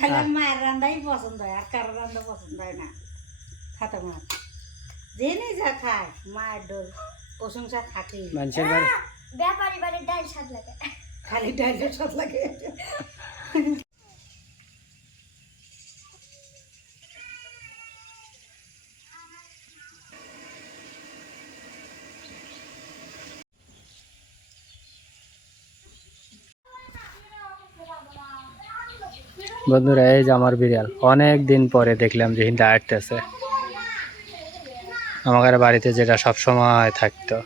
খালি মায়ের রান্নাই পছন্দ হয়, আর কারোর রান্না পছন্দ হয় না। খাতা মাছ জেনে যা খায় মায়ের ডোর প্রশংসা থাকে। মানুষের বাড়ি ব্যাপারী বাড়ির ডাল স্বাদ লাগে, খালি ডাইলের স্বাদ লাগে। বন্ধুরা এই যে আমার বিড়াল, অনেক দিন পরে দেখলাম যে হিন্দা আটতেছে আমাদের বাড়িতে, যেটা সব সময় থাকতো,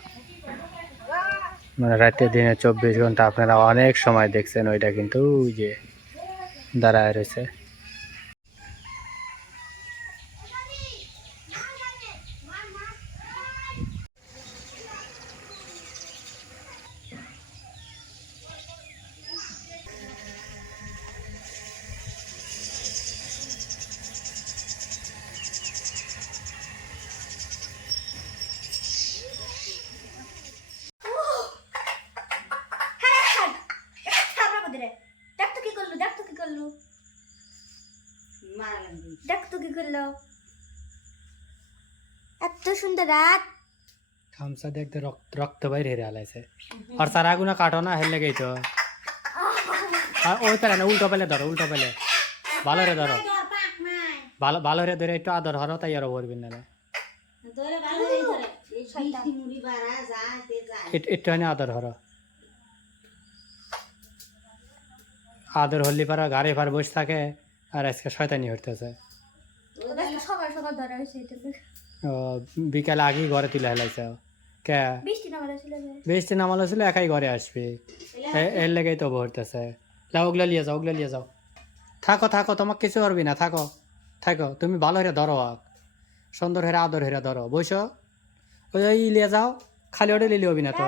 মানে রাতে দিনে 24 ঘন্টা আপনারা অনেক সময় দেখছেন, ওইটা কিন্তু ওই যে দাঁড়ায় রয়েছে। দেখ তো কি করলু, দেখ তো কি করলু, দেখ তো কি করলো। এত সুন্দর রাত, খামসা দেখতে রক্ত রক্ত বাইরে হেরে আলাইছে। আর সারা গুনা কাটো না, হেলে গেই তো। আর ওই পেলে না, উল্টো পেলে ধরো, উল্টো পেলে ভালো রে ধরো, ভালো ভালো রে ধরে একটু আদর হরো, তাই আরো ভরবেন না। একটু আদর হরো, আদর হলি পারা গাড়ি পার বসে থাকে, আর আজকে শয়তানি হইতেছে। সকাল সকাল ধরা হয়েছে। বিকালে আগেই ঘরে তুলে হেলাইছে। কে বৃষ্টি নামালো ছিল, একাই ঘরে আসবে, এর লেগেই তো ভরতেছে। যাও ওগুলা লিয়ে যাও, ওগুলা লিয়ে যাও। থাকো থাকো, তোমাকে কিছু করবি না, থাকো থাকো, তুমি ভালো হেরে ধরো, সুন্দর হেরে আদর হেরে ধরো, বইসো। ওই লিয়ে যাও, খালি ওটা লিলে হবি না তো,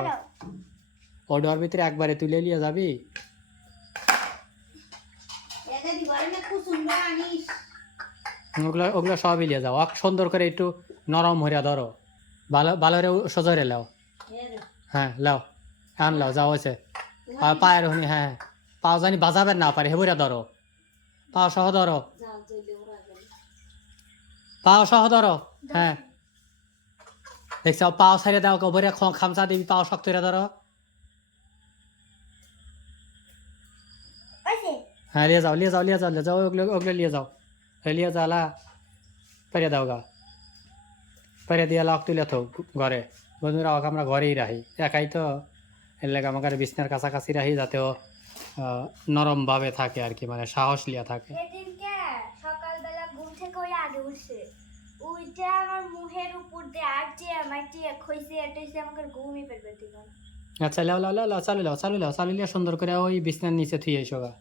ওডার ভিতরে একবারে তুলে লিয়ে যাবি। ওগুলা ওগুলা সবই লিয়ে যাও, সুন্দর করে একটু নরম হইয়া ধরো, ভালো ভালো করে সোজা হয়ে লাও। হ্যাঁ লাও, হ্যাঁ লাও, যাও হয়েছে। আর পায়ের হনি, হ্যাঁ পাও জানি বাজাবেন না পারে, হেবুরা ধরো, পাও সহ ধরো, পাও সহ ধরো। হ্যাঁ দেখছ, পাও ছাড়িয়ে দাও, কবরে খামচা দিবি, পাও শক্ত করে ধরো। হ্যাঁ লিয়ে যাও, লিয়ে যাও, লিয়ে যাও, লিয়ে যাও, ওগুলো ওগুলো লিয়ে যাও, লিয়ে যাওয়া পেরে দাও গা, পেরে দিয়ে লাখ তুলে থো ঘরে। বন্ধুরা ওকে আমরা ঘরেই রাখি, একাই তো, এর লাগে আমাকে বিছনার কাছাকাছি রাখি, যাতে ও নরমভাবে থাকে আর কি, মানে সাহস লিয়া থাকে। সেদিনকে সকালবেলা ঘুম থেকে ওই আগে উঠছে, উইটা আমার মুখের উপর দিয়ে আটে মাটিয়ে খইছে, এটাইছে আমাকে ঘুমই পেরবে দিল না। আচ্ছা লাও লাও লাও, চালু লাও, চালু লাও, চালু লিয়া সুন্দর করে ওই বিছনার নিচে থুয়ে এসো গা।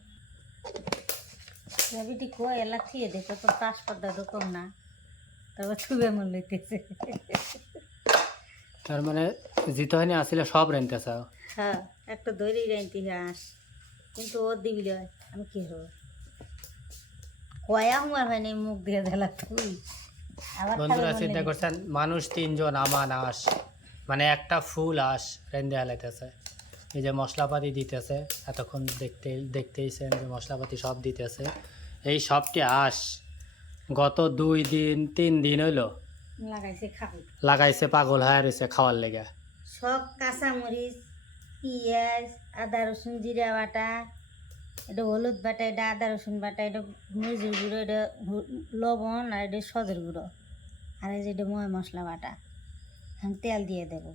বেটি কই এলা থিয়ে দেখো তো, চাষ পর্দা ঢুকম না, তারপর ছুবে মন লইতেছে। তার মানে জিতো হয়নি আসলে সব রেনতেছে। হ্যাঁ একটা দৈরি রাইতে হাঁস, কিন্তু ও দিবি লয়, আমি কি হবো, কয়া হুমার হয়নি, মুখ দিয়ে দিলা তুই আবার। বন্ধুরা চিন্তা করছেন, মানুষ 3 জন আমান আস, মানে একটা ফুল আস রেন্দে হালাইতেছে। এই যে মশলাপাতি দিতেছে, এতক্ষণ দেখতেইছেন যে মশলাপাতি সব দিতেছে, এই সবটি আস গত 2 দিন 3 দিন হইলো লাগাইছে খাবো, লাগাইছে, পাগল হয়ে রয়েছে খাওয়ার লেগে। সব কাঁচামরিচ, পেঁয়াজ, আদা রসুন জিরা বাটা, এটা হলুদ বাটা, এটা আদা রসুন বাটা, এটা মরিচের গুঁড়ো, এটা লবণ, আর এটা সজের গুঁড়ো, আর এই যে এটা ময় মশলা বাটা। আমি তেল দিয়ে দেবো,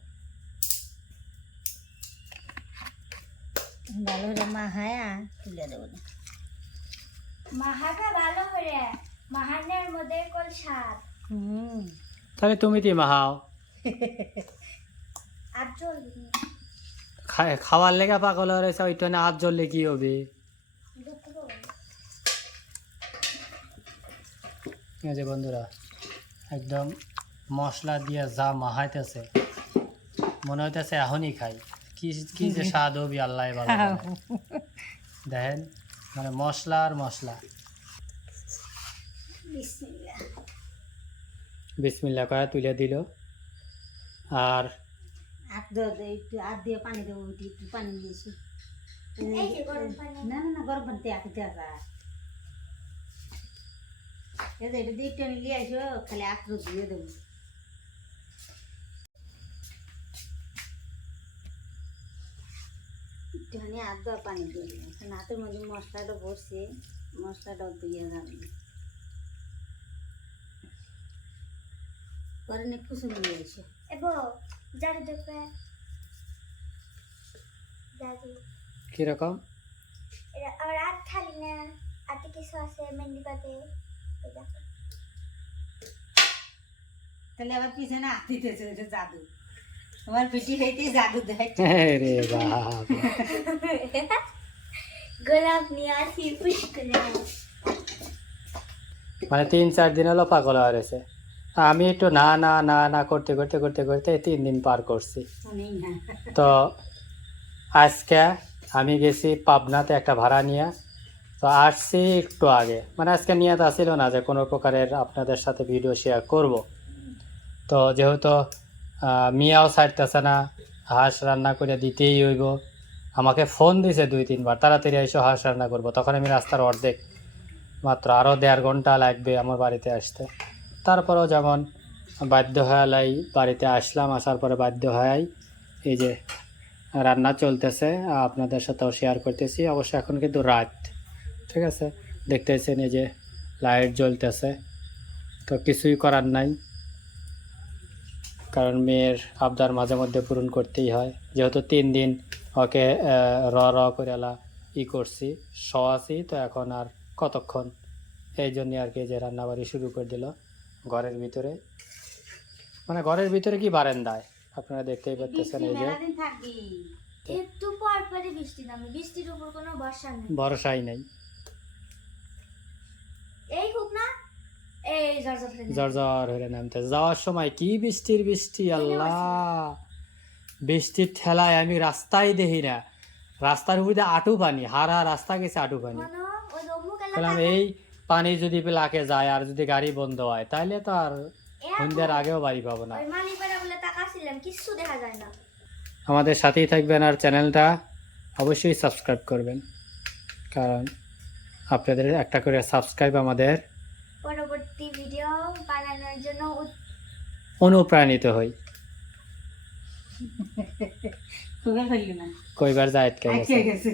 ভালো করে মাখায়া তুলে দেবো। মাহাটা ভালো করে, মাহানের মধ্যে কল স্বাদ। তাহলে তুমি কি মাহাও, আর জল খাওয়ার লেগে পাগল হয়ে রয়েছে, ওইটা না হাত জ্বললে কি হবে। এই যে বন্ধুরা একদম মশলা দিয়ে যা মাহাইতেছে, মনে হইতেছে এখনই খাই, কি কি যে স্বাদ হবি আল্লাহ ভালো জানে। দেখেন মানে মশলা আর মশলা। বিসমিল্লাহ করে তুলে দিল, আর একটু দিয়ে পানি দেবো, একটু পানি দিয়েছি। না না না, গরম পানিতে একটু দেওয়া যায়। এই যে এটা দিয়ে টেনে নিয়ে আসো, খালি আখরো দিয়ে দেবো। একটুখানি আদা পানি দিয়ে দিলাম, এখন হাতের মধ্যে মশলাটা বসছে, মশলাটা দিয়ে যাবে পরে নিয়ে কুসুম নিয়ে এসো। এগো জাদু দেখবে, জাদু কিরকম? এটা আর আট খালি না, আটে কিছু আছে মেহেন্দি পাতে, এই দেখো। তাহলে আবার পিছনে হাত দিতেছে, ওটা জাদু। তোমার পিঠি হইতে জাদু দেয়। রে বাপ, গোলাপ নিয়ে আসি পুশ করে। মানে 3-4 দিন হলো পাগল হয়ে রয়েছে। আমি একটু না না না না করতে করতে করতে করতে 3 দিন পার করছি। শুনেই না। তো আজকে আমি গেছি পাবনাতে একটা ভাড়া নিয়ে, তো আসছি একটু আগে, মানে আজকে নিয়ত আসছিল না যে কোনো প্রকারের আপনাদের সাথে ভিডিও শেয়ার করব। তো যেহেতু মিয়াও ছাড়তেছে না, হাঁস রান্না করে দিতেই হইব, আমাকে ফোন দিছে 2-3 বার তাড়াতাড়ি এসো হাঁস রান্না করব। তখন আমি রাস্তার অর্ধেক, মাত্র আরও 1.5 ঘন্টা লাগবে আমার বাড়িতে আসতে। তারপরেও যেমন বাধ্য হয়ে বাড়িতে আসলাম, আসার পরে বাধ্য হয়ে এই যে রান্না চলতেছে, আপনাদের সাথেও শেয়ার করতেছি। অবশ্য এখন কিন্তু রাত, ঠিক আছে, দেখতেছেন এই যে লাইট জ্বলতেছে। তো কিছুই করার নাই, কারণ মেয়ের আবদার মাঝে মধ্যে পূরণ করতেই হয়। যেহেতু 3 দিন ওকে র করে করছি, শোয়াছি, তো এখন আর কতক্ষণ, এই জন্যে আর কি যে রান্নাবাড়ি শুরু করে দিল ঘরের ভিতরে, মানে ঘরের ভিতরে কি বারান্দায়, আপনারা দেখতেই পাচ্ছেন। এই যে মেলাদিন থাকবি। একটু পর পরে বৃষ্টি নামে, বৃষ্টির উপর কোনো ভরসা নেই। ভরসাই নেই, এই হোক না, এই জ্বর জ্বর হয়ে নামতে যাওয়ার সময় কি বৃষ্টি, আল্লাহ, বৃষ্টির ঠেলায় আমি রাস্তায় দেখি না, রাস্তার উপরে আটু পানি, হারা রাস্তা গেছে আটু পানি। বললাম এই পানি যদি পেলাকে যায় আর যদি গাড়ি বন্ধ হয় তাহলে তো আর সন্ধ্যার আগেও বাড়ি পাবো না। কিছু দেখা যায় না। আমাদের সাথেই থাকবেন আর চ্যানেলটা অবশ্যই সাবস্ক্রাইব করবেন, কারণ আপনাদের একটা করে সাবস্ক্রাইব আমাদের পরবর্তী ভিডিও বানানোর জন্য অনুপ্রাণিত হই। খুবই ফেললি না, কইবার যায় আটকে আটকে গেছে। গেছে।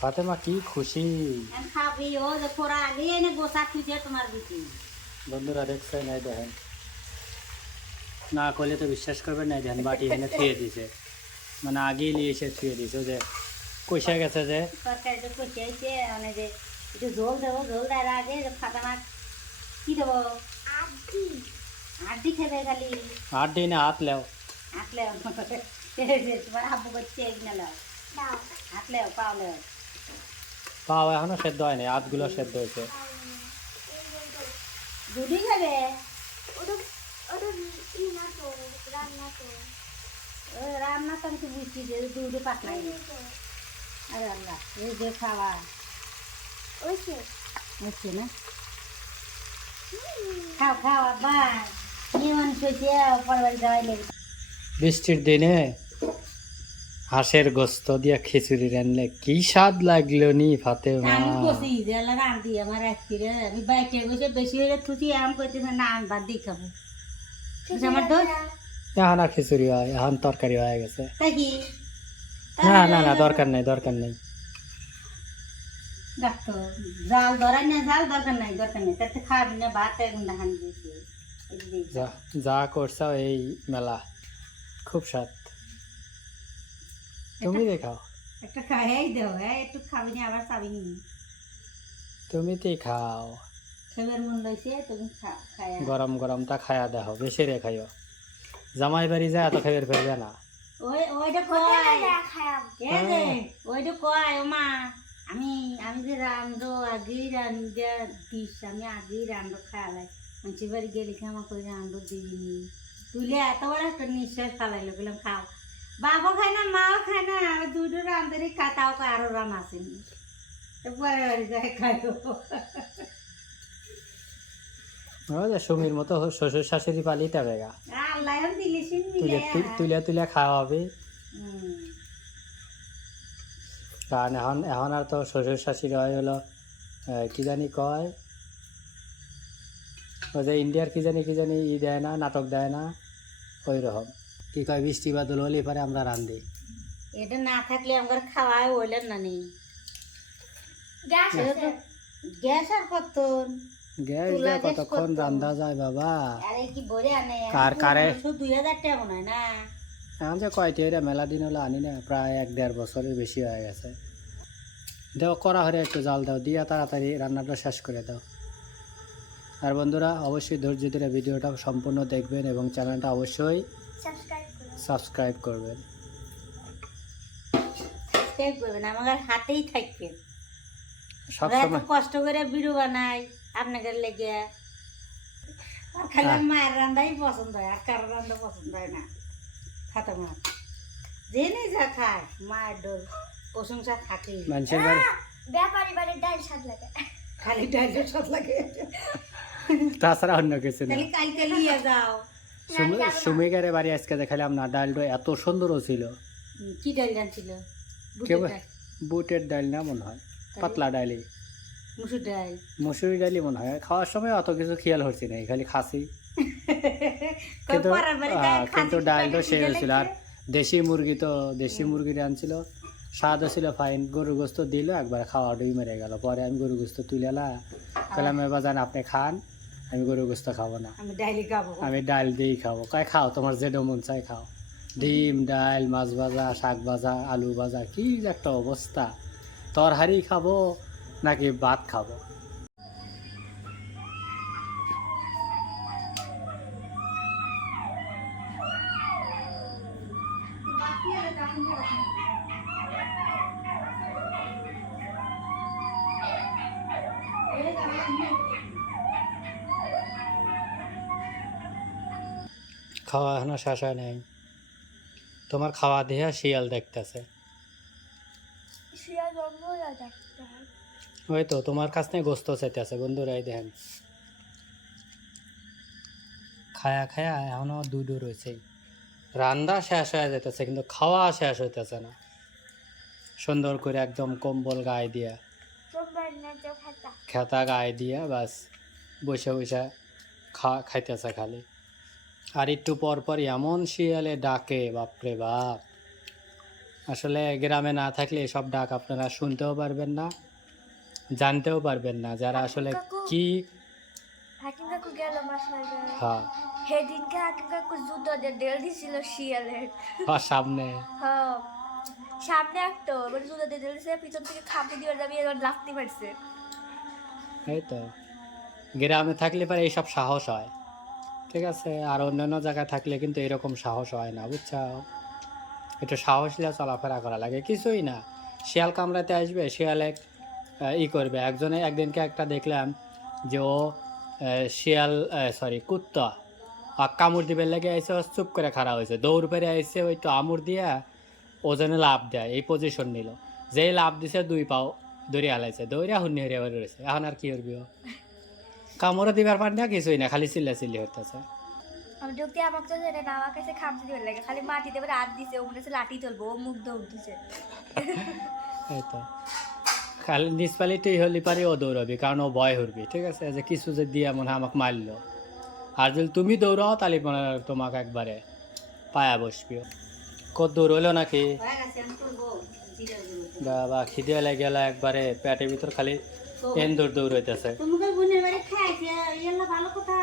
ফাতেমা কি খুশি, এখন খাবি, ও যে খোরা আগে এনে গোসা খুঁজে তোমার বিটি। বন্ধুরা দেখছেন, এই দেখেন, না করলে তো বিশ্বাস করবেন না, দেখেন বাটি এনে থুয়ে দিছে, মানে আগেই নিয়ে এসে থুয়ে দিছে, যে কষে গেছে যে তরকারিটা কষে আইছে, মানে যে একটু ঝোল দেবো, ঝোল দেওয়ার আগে যে ফাটা মাছ কি দেবো, আড্ডি খেবে খালি, 8 দিনে হাত লেও, হাতলে তোমার আব্বু করছে এগুলো লাও, হাতলেও পাওলেও। পাও এখনো সেদ্ধ হয়নি, হাতগুলো সেদ্ধ হয়েছে। দুধই খাবে, ও রান্না তো আমি তো বুঝছি যে দুধে পাকলাই। আরে আল্লাহ, এই যে খাওয়া হচ্ছে না, খাও খাও আব্বা, নিয়ে মানুষ হয়েছে পরবার যাওয়াই লেগে। বৃষ্টির দিনে হাঁসের গোস্ত দিয়ে খিচুড়ি রান্নলে কি স্বাদ লাগলো নি ফাতেমা। আমি কষি যে আল্লাহ রান্ধি আমার রাত্রিরে, আমি বাইরে বসে বেশি হয়ে থুচি, আম করতেছে না, আমি বাদ দিয়ে খাবো। আমার দোষ এখন আর খিচুড়ি হয়, এখন তরকারি হয়ে গেছে। তাই কি? না না না, দরকার নেই দরকার নেই, দেখতো জাল ধরাই না, জাল দরকার নাই, দরকার নেই, তাতে খাবি না, ভাত এখন দেখান দিয়েছে। যা যা করছো এই মেলা খুব স্বাদ, তুমি দেখাও, একটা খাই দেও, হ্যাঁ একটু খাবি না, আবার চাবি নি, তুমি তো খাও, খেবার মন লইছে তুমি খাও, খাই গরম গরম তা খায়া দেখো, বেশি রে খাইও, জামাই বাড়ি যায় এত খাইবার ফেলবে না। ওইটা কয় ওইটা কয় ও মা, আমি আমি যে রান্ধো আগেই রান্ধা দিস, আমি আগেই রান্ধো খাওয়ালাই, মানুষের বাড়ি গেলে কি আমাকে ওই রান্ধো দিবিনি, তুলে এত বড় একটা নিঃশ্বাস ফালাইলো, বললাম খাও, বাবা খায় না, মাও খায় না, আমার দুটো রান্ধে খায়, তাও আরো রান আসেনি, পরে বাড়ি যায় খাইও। সুমির মতো শ্বশুর শাশুড়ি পালিতে বেগা, আল্লাহ দিলেছেন তুলে তুলে তুলে খাওয়া হবে। কারণ এখন আর তো শ্বশুর শাশুড়ি হয় হলো কি জানি কয়, ওই যে ইন্ডিয়ার কি জানি ই দেয় না, নাটক দেয় না, ওই রকম কি কয় বৃষ্টি বাদল হলে পরে আমরা রান্ধি। এটা না থাকলে আমার খাওয়াই হইলেন না নেই। গ্যাস আছে গ্যাস আর কত গ্যাস চুলা দিয়ে গ্যাস কতক্ষণ করতো। রান্ধা যায় বাবা। আরে কি বলে আনে কারে 2000 টাকা মনে হয় না। এখন যে কয়টি এরা মেলা দিন হলো আনি না, প্রায় 1-1.5 বছরের বেশি হয়ে গেছে। দাও কড়া হরে একটু জাল দাও, দিয়া তাড়াতাড়ি রান্নাটা শেষ করে দাও। আর বন্ধুরা অবশ্যই ধৈর্য ধরে ভিডিওটা সম্পূর্ণ দেখবেন এবং চ্যানেলটা অবশ্যই সাবস্ক্রাইব করুন। সাবস্ক্রাইব করবেন। সাবস্ক্রাইব করবেন, আমার হাতেই থাকবে। আমরা এত সবসময় কষ্ট করে ভিডিও বানাই আপনাদের লেগে, আর খালি আমার মায়ের রান্নাই পছন্দ হয়, আর কারো রান্না পছন্দ হয় না। খাতো মা জেনে যা খায় মায়ের ডোর প্রশংসা থাকে, মানুষের বাড়ি ব্যাপারী বাড়ির ডাল স্বাদ লাগে। খালি ডাইলের সব লাগে। তাছাড়া অন্য কিছু না। তাহলে কালকে নিয়ে যাও। সুমিকারে বাড়ি আজকে দেখালাম না, ডালটা এত সুন্দরও ছিল। কি ডাল জানছিল? কেবল বুটের ডাল না মনে হয়, পাতলা ডালি, মুসুর ডাল, মসুরি ডালি মনে হয়। খাওয়ার সময় অত কিছু খেয়াল হচ্ছে না, খালি খাসি। কিন্তু কিন্তু ডালটা সেই হয়েছিল। আর দেশি মুরগি তো, দেশি মুরগির আনছিল, স্বাদও ছিল ফাইন। গরু গোস্ত দিল, একবার খাওয়া ডুই মেরে গেল। পরে আমি গরু গোস্ত তুলেলা বললাম এবার জান আপনি খান, আমি গরু গোস্ত খাবো না, আমি ডাইলি খাবো। আমি ডাল দিয়েই খাবো। কয় খাও, তোমার যেটা মন চাই খাও। ডিম, ডাল, মাছ ভাজা, শাক ভাজা, আলু ভাজা, কি যে একটা অবস্থা। তরহারি খাবো নাকি ভাত খাবো? খাওয়া এখনো শেষ হয় নাই। তোমার খাওয়া দিয়ে শিয়াল দেখতেছে। শিয়াল জন্মরা দেখতে হয়। ওই তো তোমার কাছ থেকে গোস্ত চাইতেছে। বন্ধুরা এই দেখেন, খায়া খায়া এখনো দুধও রয়েছে। রান্না শেষ হয়ে যেতেছে কিন্তু খাওয়া শেষ হইতেছে না। সুন্দর করে একদম কম্বল গায়ে দিয়া, তোমার না তো খাতা। খেতা গায়ে দিয়া বাস বসে বসে খাইতেছে খালি। আর একটু পর পর এমন শিয়ালে ডাকে, বাপরে বাপ। আসলে গ্রামে না থাকলে এসব ডাক আপনারা শুনতেও পারবেন না, জানতেও পারবেন না। যারা আসলে কি হাকিম কাকু গেল মাছ মারবে। হ্যাঁ সেদিনকে হাকিম কাকু জুতো দিয়ে ডেল দিছিল শিয়ালের। সামনে হ্যাঁ সামনে একটা এবার জুতো দিয়ে ডেল দিছে, পিছন থেকে খাপে দিয়ে যাবি, এবার লাফতে পারছে। এই তো গ্রামে থাকলে পরে এইসব সাহস হয়, ঠিক আছে। আর অন্যান্য জায়গায় থাকলে কিন্তু এরকম সাহস হয় না, বুঝছো। একটু সাহস নিয়ে চলাফেরা করা লাগে, কিছুই না। শিয়াল কামড়াতে আসবে, শিয়ালে ই করবে। একদিনকে একটা দেখলাম যে ও শিয়াল কুত্তা কামড় দিবে লেগে আইসে, চুপ করে খাড়া হয়েছে, দৌড় পেরে আইসে, ওই তো আমুর দিয়া ওজনে লাভ দেয়, এই পজিশন নিল। যেই লাভ দিছে 2 পাও দৌড়ে হালাইছে, দৌড়ে হুন্নি হরিয়া বের রয়েছে। এখন আর কি করবি ও? কামড়ও দিবার পার না, কিছুই না, খালি চিল্লি হইতেছে। আমি ঢুকতে আমাকে তো যেটা না আমার কাছে খামচে দিবার লাগে, খালি মাটিতে এবার হাত দিছে, ও মনে হচ্ছে লাঠি তুলবো, ও মুখ দৌড় দিছে। এই তো খালি নিষ্পালিতেই হলি পারি ও দৌড়াবি, কারণ ও ভয় হরবি, ঠিক আছে। যে কিছু যে দিয়ে মনে হয় আমাকে মারলো। আর যদি তুমি দৌড়াও তাহলে মনে হয় তোমাকে একবারে পায়া বসবিও। কত দূর হইলো নাকি বাবা? খিদে লেগে গেল একবারে, পেটের ভিতর খালি এন্দুর দৌড়াইতেছে। তোমাদের বোনের বাড়ি খাইছে, এলা ভালো কথা।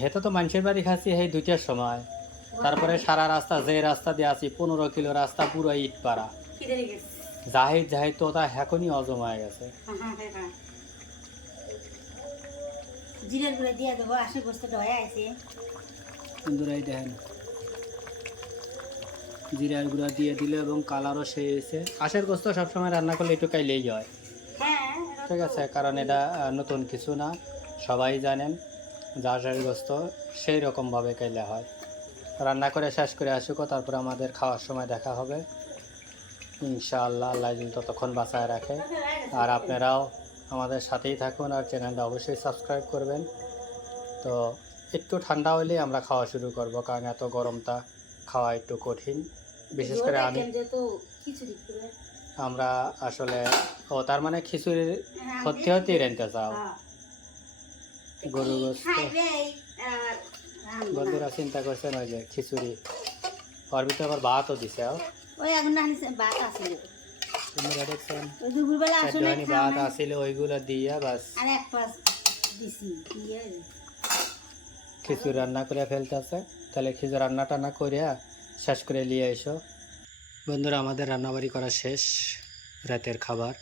হেতে তো মানুষের বাড়ি খাচ্ছি এই 2টার সময়। তারপরে সারা রাস্তা, যে রাস্তা দিয়ে আছি 15 কিলো রাস্তা পুরো ইট পাড়া। জাহিদ তো তা এখনই অজম হয়ে গেছে। জিরের গুঁড়ো দিয়ে দেবো, আসে গোস্তটা হয়ে আছে। বন্ধুরাই দেখেন, জিরার গুঁড়া দিয়ে দিলে এবং কালারও সেই হয়েছে। আশের গোস্ত সবসময় রান্না করলে একটু কাইলেই হয়, হ্যাঁ ঠিক আছে। কারণ এটা নতুন কিছু না, সবাই জানেন যে আশের গোস্ত সেই রকমভাবে কাইলে হয়। রান্না করে শেষ করে আসুক, তারপর আমাদের খাওয়ার সময় দেখা হবে ইনশাআল্লাহ। আল্লাহ যদি ততক্ষণ বাঁচায় রাখে। আর আপনারাও আমাদের সাথেই থাকুন, আর চ্যানেলটা অবশ্যই সাবস্ক্রাইব করবেন। তো একটু ঠান্ডা হলে আমরা খাওয়া শুরু করব, কারণ এত গরমটা খাওয়া একটু কঠিন। বিশেষ করে আমি আমরা আসলে ও তার মানে খিচুড়ির সত্যি সত্যি রেনতে চাও গরু গোস্ত বন্ধুরা চিন্তা করছেন ওই যে খিচুড়ি ওর ভিতরে আবার ভাতও দিছে ওই এখন আনিছে ভাত আছিল তোমরা দেখছেন ওই দুপুরবেলা আসলে একটুখানি ভাত আসিল ওইগুলো দিয়া বাস আর এক পাশ দিছি দিয়ে খিচুড়ি রান্না করে ফেলতেছে তাহলে খিচুড়ি রান্নাটা না করিয়া শেষ করে নিয়ে এসো বন্ধুরা আমাদের রান্নাবাড়ি করা শেষ রাতের খাবার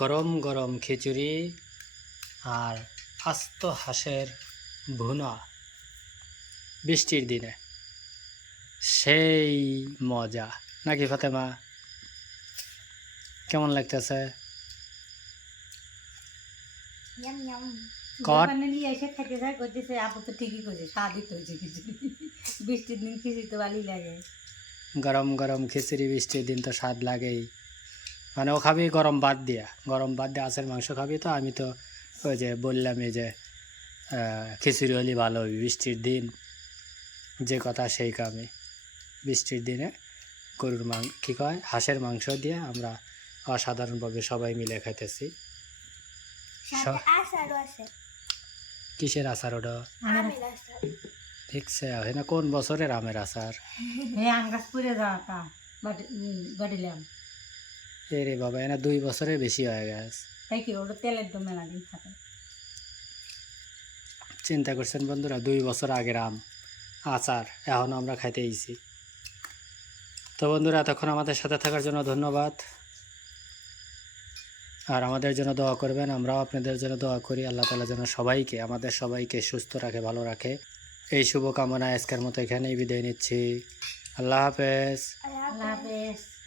গরম গরম খিচুড়ি আর আস্ত হাঁসের ভুনা বৃষ্টির দিনে সেই মজা নাকি ফাতেমা কেমন লাগতেছে ইয়াম ইয়াম কট দোকানে নিয়ে এসে খেতে যায় করতেছে আপু তো ঠিকই কইছে স্বাদই তো হয়েছে খিচুড়ি বৃষ্টির দিন খিচুড়ি তো ভালোই লাগে গরম গরম খিচুড়ি বৃষ্টির দিন তো স্বাদ লাগেই মানে ও খাবি গরম ভাত দিয়া হাঁসের মাংস খাবি তো আমি তো ওই যে বললামই যে খিচুড়ি হলে ভালো হবে বৃষ্টির দিন যে কথা সেই কামে বৃষ্টির দিনে গরুর কী কয় হাঁসের মাংস দিয়ে আমরা অসাধারণভাবে সবাই মিলে খাইতেছি সাথে আচারও আছে কিসের আচার ওটা আমের আচার দেখছে না কোন বছরের আমের আচার এই আম গাছ পড়ে যাওয়া তা বাড়িলাম এ রে বাবা এনা 2 বছরের বেশি হয়ে গেছে তাই কি ওটা তেলের তো মেলা দিন থাকে চিন্তা করছেন বন্ধুরা 2 বছর আগের আম আচার এখন আমরা খাইতে এসেছি তো বন্ধুরা তখন আমাদের সাথে থাকার জন্য ধন্যবাদ আর আমাদের জন্য দোয়া করবেন আমরাও আপনাদের জন্য দোয়া করি আল্লাহ তাআলা যেন আমাদের সবাইকে সুস্থ রাখে ভালো রাখে এই শুভকামনা আজকের মতো এখানেই বিদায় নিচ্ছি আল্লাহ হাফেজ আল্লাহ আল্লাহ হাফেজ। হাফেজ